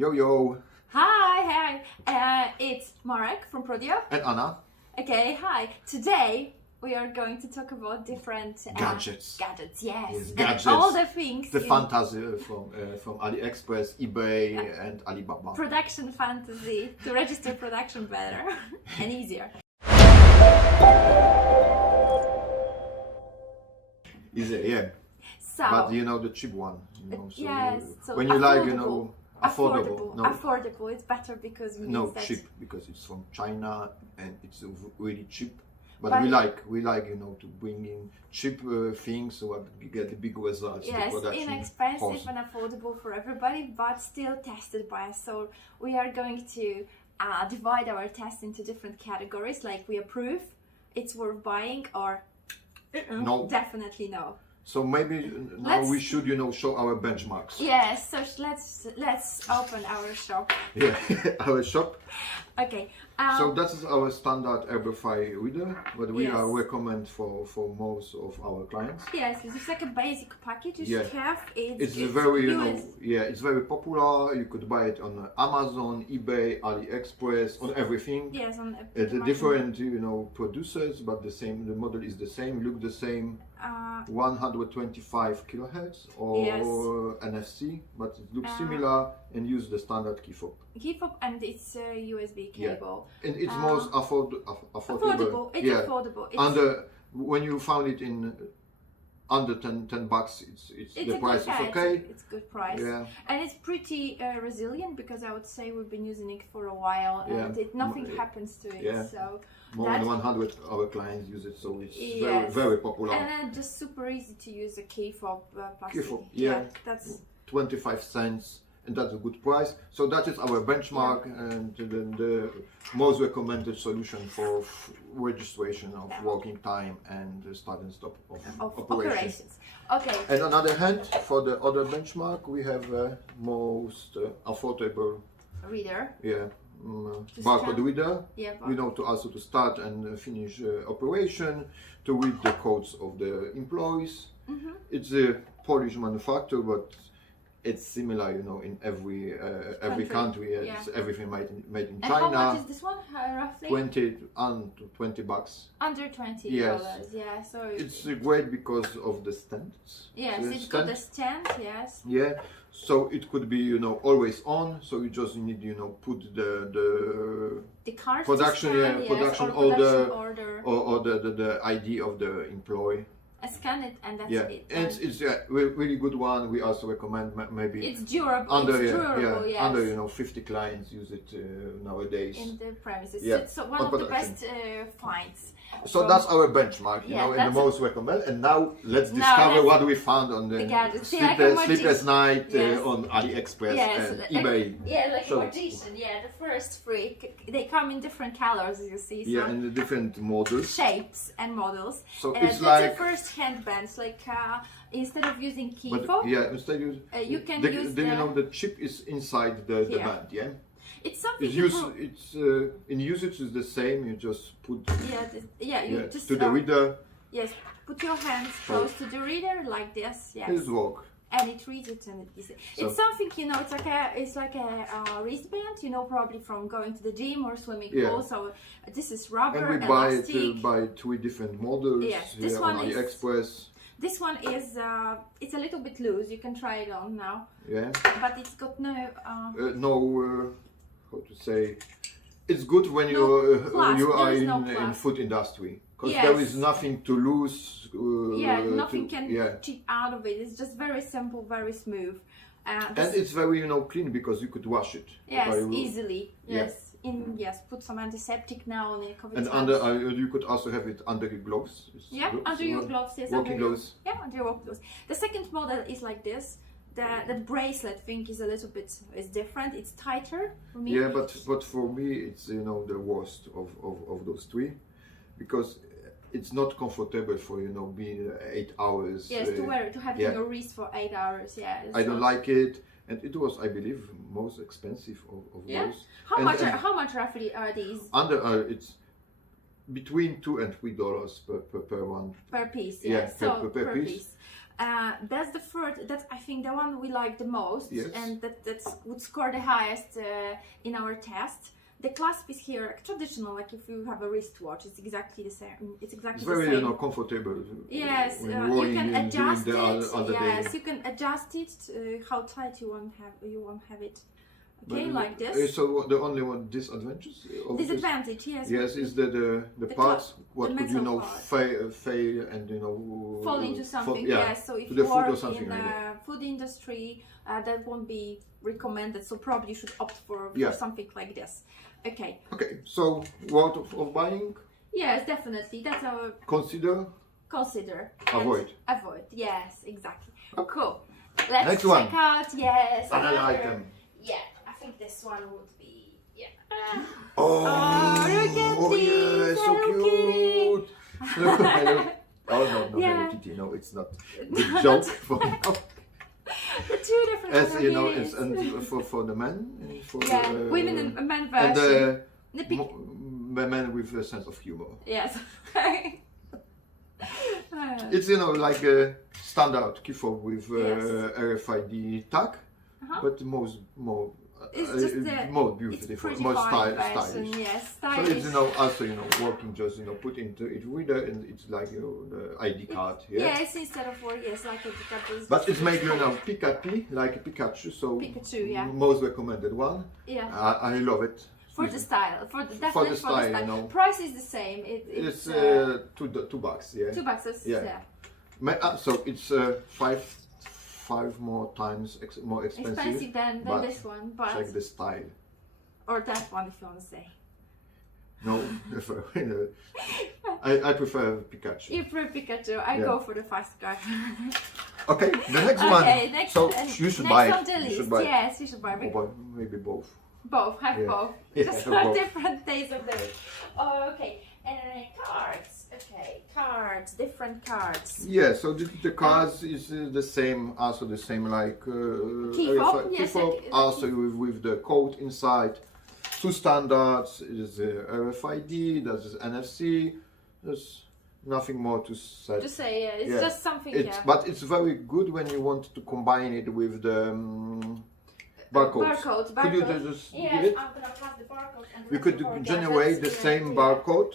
Yo yo! Hi! It's Marek from Prodio. And Anna. Okay, hi. Today we are going to talk about different gadgets. Gadgets, yes. Yes, And gadgets. all the things. The fantasy from Aliexpress, eBay, and Alibaba. Production fantasy to register production better and easier. Easy, yeah. So, But you know the cheap one. You know, so yes. So when you like, you affordable. know, affordable. No, Affordable. It's better because we no use that. cheap because it's from China and it's really cheap. But we like you know to bring in cheap things so that we get the big results. Yes, inexpensive and affordable for everybody, but still tested by us. So we are going to divide our test into different categories, like we approve, it's worth buying, or no, definitely no. So maybe now we should, you know, show our benchmarks. Yes, so let's open our shop. Yeah, our shop. Okay. So that is our standard RFID reader, but we are recommend for most of our clients. Yes, it's like a basic package. It's very, you know, it's very popular. You could buy it on Amazon, eBay, Aliexpress, on everything. Yes, on it's different, you know, producers, but the same. The model is the same, look the same. 125 kilohertz or NFC, but it looks similar and use the standard key fob. Key fob, and it's a USB cable. And it's most affordable. It's affordable. It's when you found it in under 10 bucks, it's the price is okay. It's good price. Yeah. And it's pretty resilient because I would say we've been using it for a while and nothing happens to it. Yeah. So more than 100 of our clients use it, so it's very popular. And just super easy to use a key fob plastic. Key fob, that's 25 cents. And that's a good price. So that is our benchmark and the most recommended solution for registration of working time and start and stop of operations. Okay. And on the other hand, for the other benchmark, we have most affordable reader. Barcode reader. Yeah, you know, to also to start and finish operation, to read the codes of the employees. It's a Polish manufacturer, but it's similar, you know, in every country. It's everything made in China. And how much is this one, roughly? 20 bucks. Under $20. Yes. Yeah. So it's great because of the stands. Yes, it's got a stand. Yes. Yeah. So it could be, you know, always on. So you just need, you know, put the card production order or the ID of the employee. Scan it and that's it. And it's a really good one. We also recommend maybe it's durable. Under yes. under, you know, 50 clients use it nowadays in the premises. Yeah. It's one of the best finds. So that's our benchmark, you know, and the most recommend. And now let's discover what we found on the Sleepless Night on Aliexpress and eBay. Like a magician. Yeah, the first three, they come in different colors, as you see. Yeah, and the different models. Shapes and models. So it's that's like the first handbands. Like instead of using key fob, instead you can use. You know, the chip is inside the band. Yeah. It's something. It's in usage is the same. You just put just to the reader. Yes, put your hands close to the reader like this. Yes. It's work. And it reads it and it's something, you know, it's like a wristband, you know, probably from going to the gym or swimming pool. So this is rubber, and we buy 3 different models. Yes, this one on AliExpress. This one is it's a little bit loose. You can try it on now. Yeah. But it's got no how to say, it's good when you are in food industry because there is nothing to lose. Nothing can chip out of it. It's just very simple, very smooth. And it's very, you know, clean because you could wash it. Yes, easily. Yes. Put some antiseptic now on it. And you could also have it under your gloves. Under your gloves. Yes, working gloves. Under your work gloves. The second model is like this. The bracelet thing is a little bit different. It's tighter for me. Yeah, but for me it's, you know, the worst of those 3 because it's not comfortable for, you know, being 8 hours. Yes, to have it on your wrist for 8 hours. Yeah. I don't like it, and it was, I believe, most expensive of those. How much roughly are these? It's between $2 and $3 per one. Per piece. Yeah, per piece. That's the third. That's I think the one we like the most, Yes. and that would score the highest in our test. The clasp is here traditional, like if you have a wristwatch, it's exactly the same. It's exactly It's very, the same. you know, comfortable. Yes, when you rolling can in adjust during it. the other Yes, day. you can adjust it how tight you want have it. Okay, But, like this. So the only one disadvantage of this, Disadvantage, yes. yes, is that the parts what the could you metal know part. fail and you know Fall into something. yeah, Yes. So if to you the food or work something in like that. food industry, that won't be recommended. So probably you should opt for Yeah. something like this. Okay. Okay, so what of buying? Yes, definitely. That's our Consider. and Avoid. Avoid. Yes, exactly. Oh. Cool. Let's Next check one. out. Yes. Another item. Yeah, I think this one would be. Yeah. Oh, look at oh this, yeah, so Hello Kitty. cute. Hello. Oh no, Yeah. Hello Kitty. No, it's not. The joke for The two different as you know, Hello it's Kitties. and for the men, and for Yeah, the, women and men and version. The pic- the men with a sense of humor. Yes. It's you know like a standard key fob with Yes. RFID tag, Uh-huh. but more It's just the more it's beautiful, pretty more fine version. stylish. Yes, So stylish. it's you know also you know working just you know put into it reader and it's like you know the ID card. Yeah. Yeah, it's instead of word, yes, like a Pikachu. But it's made you know Pikachu like a Pikachu, so Pikachu, yeah. most recommended one. Yeah. I love it. For the style, definitely For the style, you know. Price is the same. It's $2, yeah. $2. Yeah. Yeah. So it's five more times more expensive. than but this one, but check the style. or that one if you want to say. No, I prefer Pikachu. You prefer Pikachu. I Yeah. go for the fast card. Okay, the next one. Okay, next. So you should buy next it. on the You list. should buy it. Yes, you should buy Or it. buy maybe both. Both. Have Yeah. both. Yeah, Just have for both. different days of the week. Oh, okay. Cards. Okay, cards. Different cards. Yeah, so the cards is the same, also the same like Key fob, key yes, fob, like also with the code inside. Two standards is RFID, there's NFC. There's nothing more to say. Just say yeah. It's Yeah. just something. It's, Yeah. but it's very good when you want to combine it with the barcodes. Could you just Yes, give it? I'm gonna pass the barcode. And You could generate the same barcode,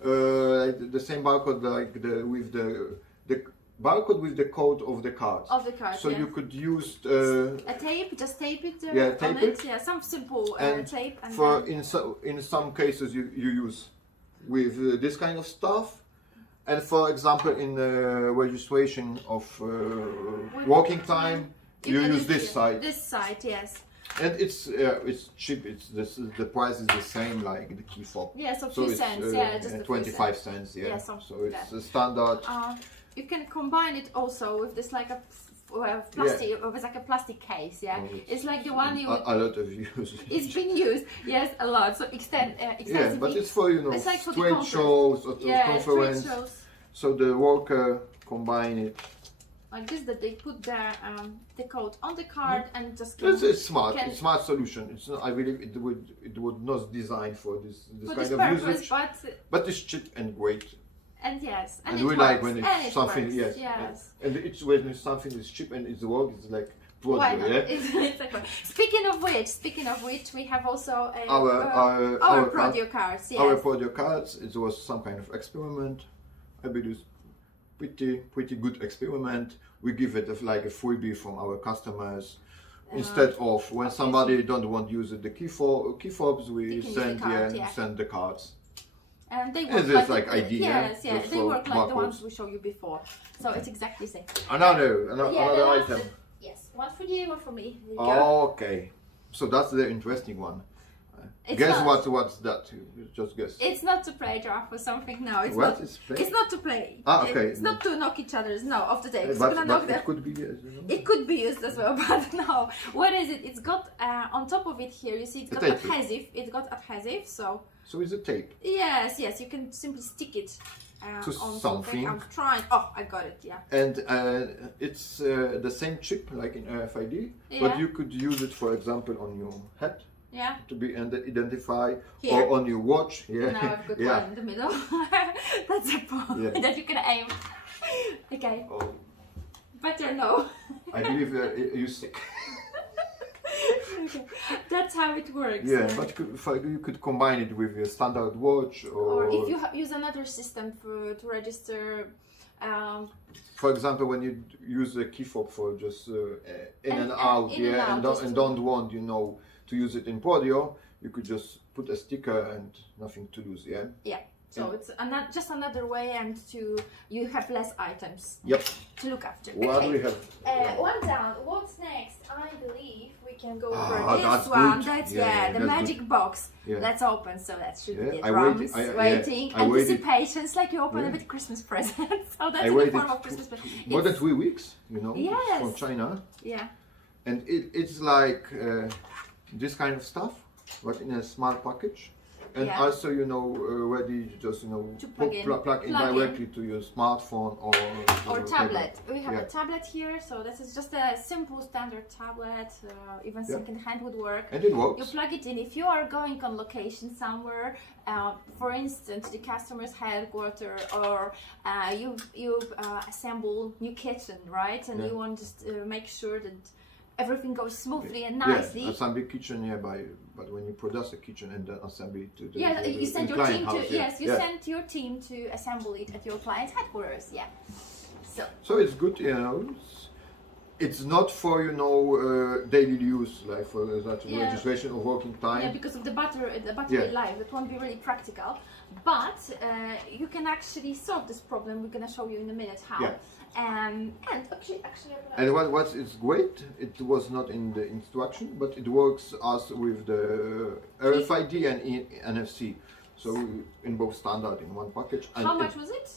the same barcode like with the barcode with the code of the card. Of the card. So yeah. you could use a tape, just tape it. Yeah, on tape it. it. Yeah, some simple And tape. And for then in some cases you use with this kind of stuff. And for example, in the registration of walking time, you can use this side. This side, yes. And it's cheap. It's the price is the same like the key fob. Yeah, so So few it's cents. Yeah, just a few 25 cents. cents. Yeah. Yeah, something So like it's that. a standard. You can combine it also with this like a plastic, with like a plastic case. Yeah, Oh, it's like the one you. A lot of use. It's been used, yes, a lot. So Yeah, extensively. but it's for It's like for the trade conference. shows or yeah, conference. trade shows. So the worker combine it. Like this, that they put the code on the card and just It's smart. can- It's smart solution. It's not, I believe it would not design for this for kind this of purpose, usage. But it's cheap and great. and yes, And it we works, like when and it's it something. works, Yes. And it's when something is cheap and it's work. It's like Prodio, Why not? yeah. It's like, speaking of which, we have also Our our card- Prodio cards. Yes. Our Prodio cards. It was some kind of experiment. I believe pretty good experiment. We give it like a freebie from our customers. Instead of when somebody don't want to use it, the key fobs, we You can use send the card, yeah. send the cards. And they It's work just like, like ID, yes, yeah, yeah, just they for work like the barcodes. ones we showed you before. So it's exactly the same. Another the item. ones yes, one for you, one for me. There you go. Okay, so that's the interesting one. It's Guess not- what's that? You just guess. It's not to play draft or something. No, it's What not. is play? It's not to play. Ah, okay. It's not to knock each other's off the table. It's but gonna knock it them. could be. Yes, you know. It could be used as well, but no. What is it? It's got on top of it here. You see, it's got tape. adhesive. It's got adhesive. So So it's a tape. yes, you can simply stick it To on something. I'm trying. Oh, I got it. Yeah. And it's the same chip like in RFID, Yeah. but you could use it, for example, on your head Yeah. to be identify, Here. or on your watch. Yeah, Now I've got yeah. one in the middle. That's a point Yeah. that you can aim. Okay. Oh. Better no. I believe you're sick. Okay. That's how it works. Yeah, but you could combine it with your standard watch, or if you use another system to register. For example, when you use a key fob for just in and out, and don't want to use it in Prodio, you could just put a sticker and nothing to lose. Yeah. So it's just another way, and you have less items. Yep. To look after. What do we have? One down. What's next? I believe we can go for this that's one. good. That's the that's magic good. box. Yeah. Let's open. So that should be the I drums, waited. waiting, I waited. anticipation. It's like you open a bit Christmas present. So that's I in the waited form of Christmas present. more than 3 weeks, Yes. from China. Yeah. And it's like this kind of stuff, but in a small package. And also, ready to just, plug in directly to your smartphone or tablet. We have a tablet here, so this is just a simple standard tablet, even second hand would work. And it works. You plug it in. If you are going on location somewhere, for instance, the customer's headquarters, or you assemble new kitchen, right? And you want just make sure that everything goes smoothly and nicely. Yeah, assembly kitchen nearby, but when you produce a kitchen and then assembly to the you send your client team house, to send your team to assemble it at your client's headquarters. Yeah. So it's good, It's not for daily use, like for registration or working time. Yeah, because of the battery life, it won't be really practical. But you can actually solve this problem. We're gonna show you in a minute how. Yeah. And actually, and what is great, it was not in the instruction, but it works as with the RFID and NFC. So in both standard in one package. And how much was it?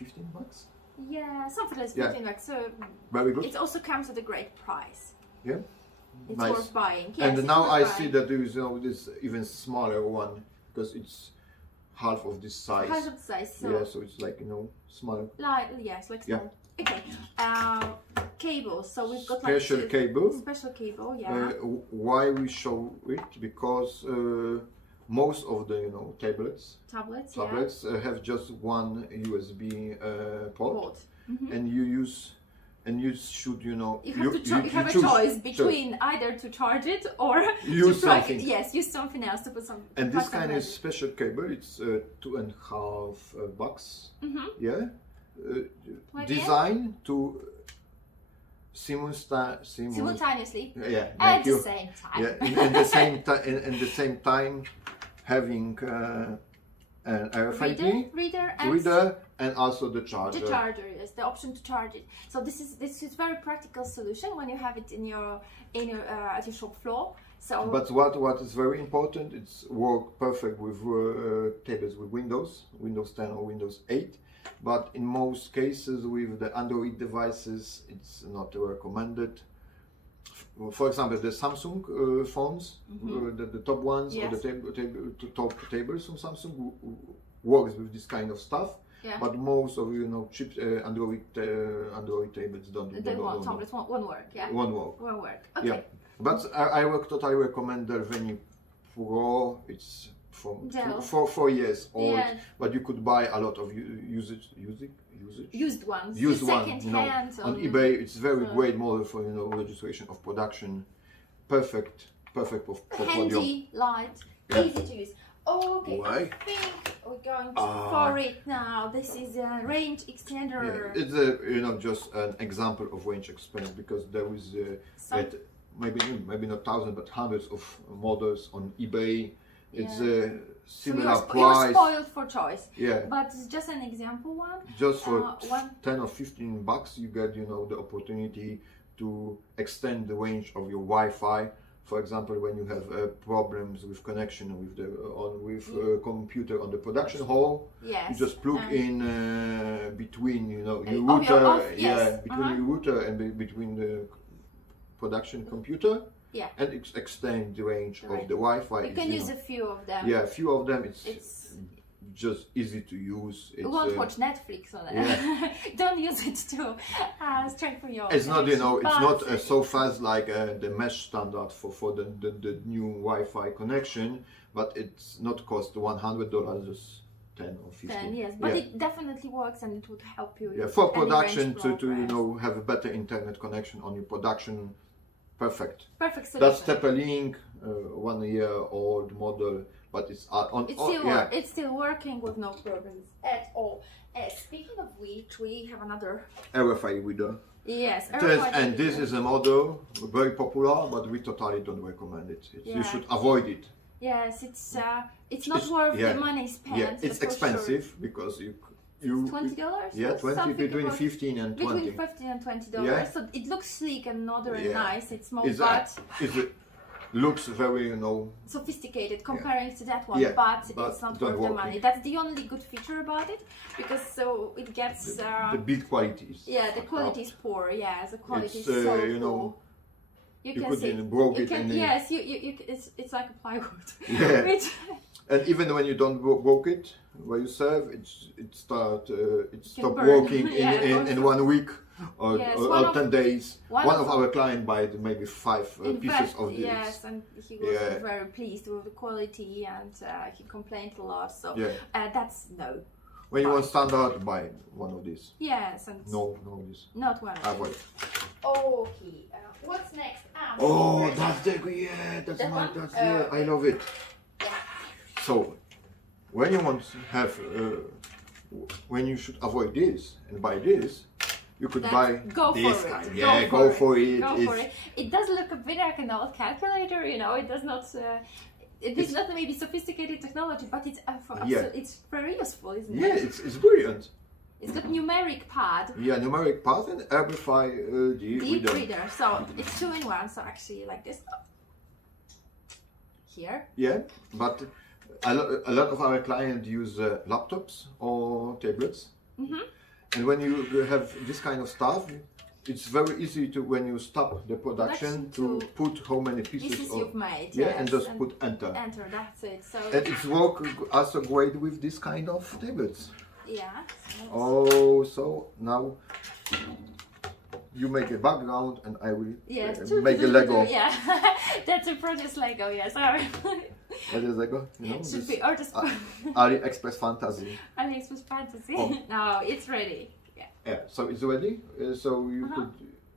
$15. Yeah, something like 15 bucks. So very good. It also comes at a great price. Yeah. It's nice. worth buying. Yes, and now I see that there is this even smaller one, because it's half of this size. Half of the size. So yeah, so it's like smaller. It's like small. Okay. Cable. So we've got special cable. Special cable. Yeah. Why we show it? Because most of the tablets have just one USB port. Mm-hmm. And you should you have a choice between either to charge it or use something. Use something else to put some. And this kind of special cable, it's $2.50. Mm-hmm. Yeah. Designed to simultaneously. Yeah. At the same time. Yeah. In the same time, having an RFID reader and also the charger. The charger, yes, the option to charge it. So this is very practical solution when you have it in your at your shop floor. So, but what is very important, it's work perfect with tablets with Windows 10 or Windows 8. But in most cases with the Android devices, it's not recommended. For example, the Samsung phones, the top ones, or the top tables from Samsung works with this kind of stuff. Yeah. But most of cheap Android tablets don't won't work. Yeah. Won't work. Okay. Yeah. But I totally recommend the Venue Pro. It's from 4 years old, but you could buy a lot of used ones. Used ones, on eBay. It's very great model for registration of production. Perfect for handy, light, easy to use. Okay, I think we're going for it now. This is a range extender. Yeah, it's just an example of range expander, because there is maybe not thousands but hundreds of models on eBay. It's a similar price. You're spoiled for choice. Yeah. But it's just an example one. Just for $10 or $15, you get the opportunity to extend the range of your Wi-Fi. For example, when you have problems with connection with the computer on the production hall, you just plug in between your router, your router and between the production computer. Yeah. And extend the range of the Wi-Fi. You can use a few of them. Yeah, a few of them. It's just easy to use. You won't watch Netflix on it. Yeah. Don't use it to strengthen your. It's not, it's not so fast like the mesh standard for the new Wi-Fi connection, but it's not cost $100. Just 10 or 15. 10, yes, but it definitely works and it would help you. Yeah, for any production range to you progress. know have a better internet connection on your production. Perfect. Perfect solution. That's Teppelink, 1 year old model, but it's on. It's still working with no problems at all. Speaking of which, we have another. RFID reader. Yes, And this is a model very popular, but we totally don't recommend it. You should avoid it. Yes, it's not worth the money spent. Yeah, it's expensive because you $20. Yeah, 20 between 15 and 20. Between 15 and $20. Yeah. So it looks sleek and modern and nice. It's small, It looks very sophisticated comparing to that one, Yeah, but but it's not don't worth the work money. it. That's the only good feature about it, because so it gets the build quality is the quality is poor. Yeah, the quality It's, is so you know, poor. You you can could see. broke You it can, and yes, it's like a plywood. Yeah. Which, and even when you don't broke it where you serve, it stop burn. working Yeah, in 1 week or, Yes, or 10 days. one One of of our clients bought maybe 5 pieces of this. Yes, and he was very pleased with the quality, and he complained a lot. So that's no. When you want standard, buy one of these. Yes, and No, this. not one. Avoid. Okay, what's next? Oh, that's I love it. Yeah. So, when you want to have, when you should avoid this and buy this, you could buy this kind. Yeah, go for it. Go for it. It does look a bit like an old calculator, you know. It does not. It is not maybe sophisticated technology, but it's it's very useful, isn't it? Yeah, it's brilliant. It's got numeric pad. Yeah, numeric pad and RFID reader. So it's 2 in 1. So actually, like this. Here. Yeah, but a lot of our clients use laptops or tablets, and when you have this kind of stuff, it's very easy to, when you stop the production, to put how many pieces you've made. Yeah, and just put enter. Enter, that's it. So and it's work also great with this kind of tablets. Yeah. So now you make a background and I will make a a Lego. Yeah, that's a Prodio's Lego. Yeah, sorry. That is Lego, you know. Should be or just Aliexpress fantasy. Aliexpress fantasy. Oh. No, it's ready. Yeah. Yeah, so it's ready. So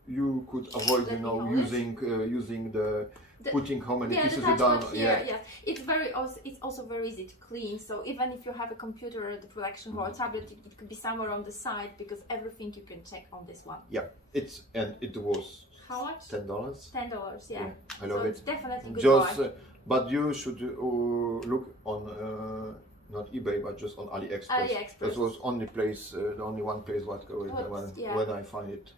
you could avoid, you know, using the putting how many pieces you done. Yeah. It's also very easy to clean. So even if you have a computer, the production or a tablet, it could be somewhere on the side, because everything you can check on this one. Yeah, it was how much? $10. $10. Yeah. I love it. It's definitely good. Just, but you should look on not eBay, but just on Aliexpress. That was the only one place when I find it.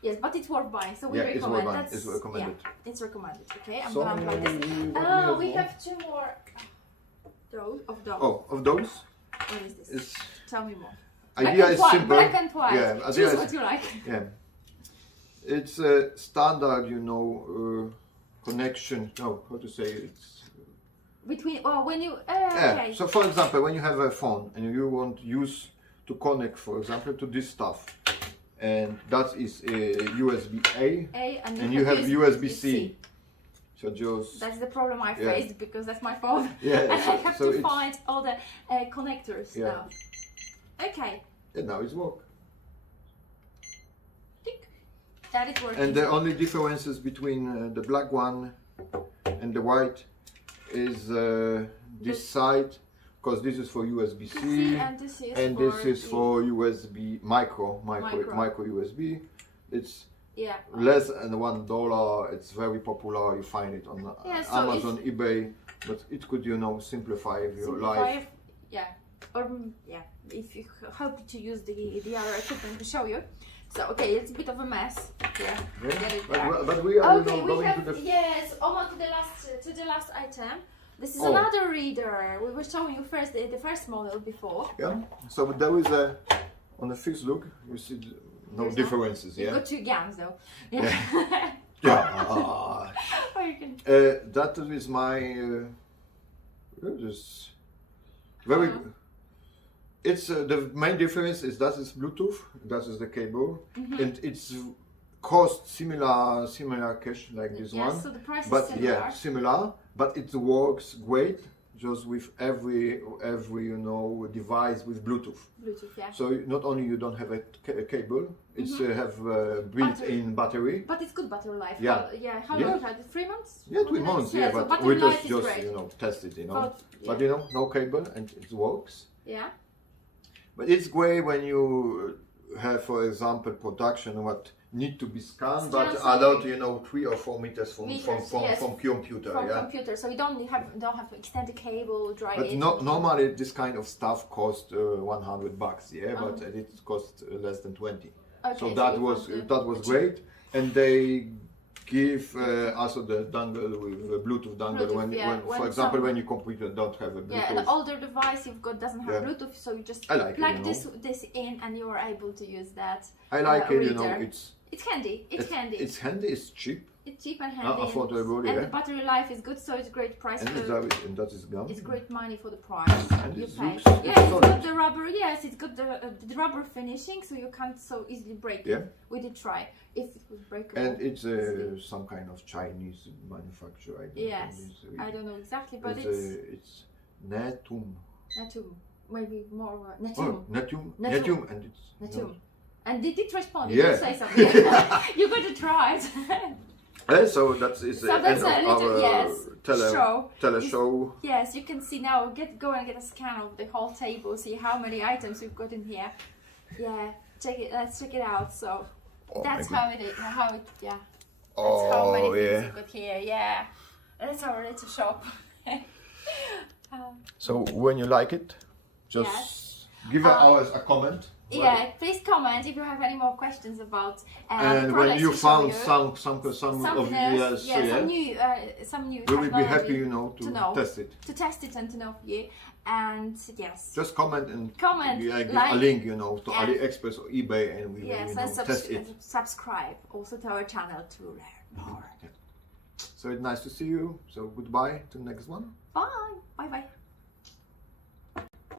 Yes, but it's worth buying, so we recommend. It's recommended. Yeah, it's recommended. Okay, I'm so, gonna unplug this. We have 2 more of those. Oh, of those? What is this? Tell me more. Idea is simple. Black and white. Yeah, choose what you like. Yeah, it's a standard, you know, connection. No, how to say it? It's between when you. Yeah. Okay. So, for example, when you have a phone and you want to connect, for example, to this stuff. And that is a USB-A, and you have USB-C. So just... That's the problem I faced, because that's my phone. Yeah, and I have to find all the connectors now. Okay. And now it's work. Tick. That is working. And the only differences between the black one and the white is this side. Because this is for USB-C and this is for USB micro USB. It's less than $1. It's very popular. You find it on Amazon, eBay, but it could, you know, simplify your life. If you hope to use the other equipment to show you. So it's a bit of a mess. Yeah. But we are going to the almost to the last item. This is another reader. We were showing you first the first model before. Yeah. So there is on the first look, you see no differences. You've got 2 guns though. Yeah. Or you can. That is my. Just very. It's the main difference is that is Bluetooth. That is the cable, and it's cost similar cash like this one. So the price but is similar. Similar. But it works great just with every you know device with Bluetooth. Bluetooth, yeah. So not only you don't have a cable, it's have built-in battery. But it's good battery life. Yeah. How long had it? 3 months? Yeah, 3 months. Yeah, so but we battery life just is great. you know test it, you know. But you know, no cable and it works. Yeah. But it's great when you have, for example, production what need to be scanned, but about you know 3 or 4 meters from computer. From computer, so you don't have to extend the cable, dry but it. But normally this kind of stuff cost $100, yeah, but it cost less than 20. Okay, so that was great, and they give also the dongle with a Bluetooth dongle when for example when your computer don't have a Bluetooth. Yeah, an older device you've got doesn't have Bluetooth, so you just plug this in and you are able to use that. I like it, you know, it's handy. It's handy. It's handy. It's cheap. It's cheap and handy. Affordable, and the battery life is good, so it's great price. And that is gone. It's great money for the price and you pay. It's it's got the rubber. Yes, it's got the rubber finishing, so you can't so easily break it. We did try. If it was breakable. And it's some kind of Chinese manufacturer. I don't know exactly, but it's Netum. Netum, maybe more Netum. Netum, and it's Netum. And did it respond? Yeah. Did you say something? You got to try it. So that's a little teleshow. Yes, you can see now. Go and get a scan of the whole table. See how many items we've got in here. Yeah, check it. Let's check it out. So that's how it is. That's how many things we've got here. Yeah, that's our little shop. So when you like it, just give us a comment. Yeah, please comment if you have any more questions about and when you found some new we will be happy, you know, to test it. To test it and to know for you. And yes. Just comment and give a link, you know, to Aliexpress or eBay, and we will test it. Subscribe also to our channel to learn more. So it's nice to see you. So goodbye to the next one. Bye.